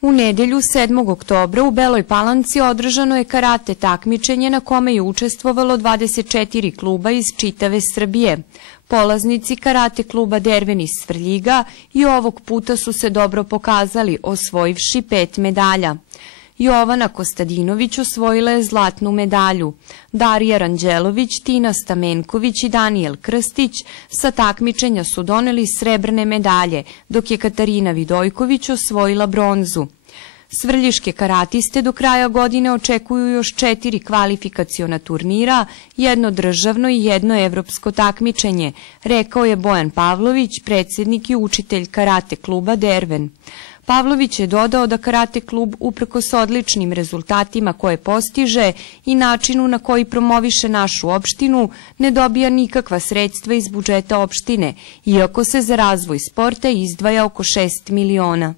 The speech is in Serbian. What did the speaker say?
U nedelju 7. oktobra u Beloj Palanci održano je karate takmičenje na kome je učestvovalo 24 kluba iz čitave Srbije. Polaznici karate kluba Derven iz Svrljiga i ovog puta su se dobro pokazali, osvojivši 5 medalja. Jovana Kostadinović osvojila je zlatnu medalju. Darija Ranđelović, Tina Stamenković i Danijel Krstić sa takmičenja su doneli srebrne medalje, dok je Katarina Vidojković osvojila bronzu. Svrljiške karatiste do kraja godine očekuju još 4 kvalifikaciona turnira, jedno državno i jedno evropsko takmičenje, rekao je Bojan Pavlović, predsjednik i učitelj karate kluba Derven. Pavlović je dodao da karate klub, uprkos odličnim rezultatima koje postiže i načinu na koji promoviše našu opštinu, ne dobija nikakva sredstva iz budžeta opštine, iako se za razvoj sporta izdvaja oko 6 miliona.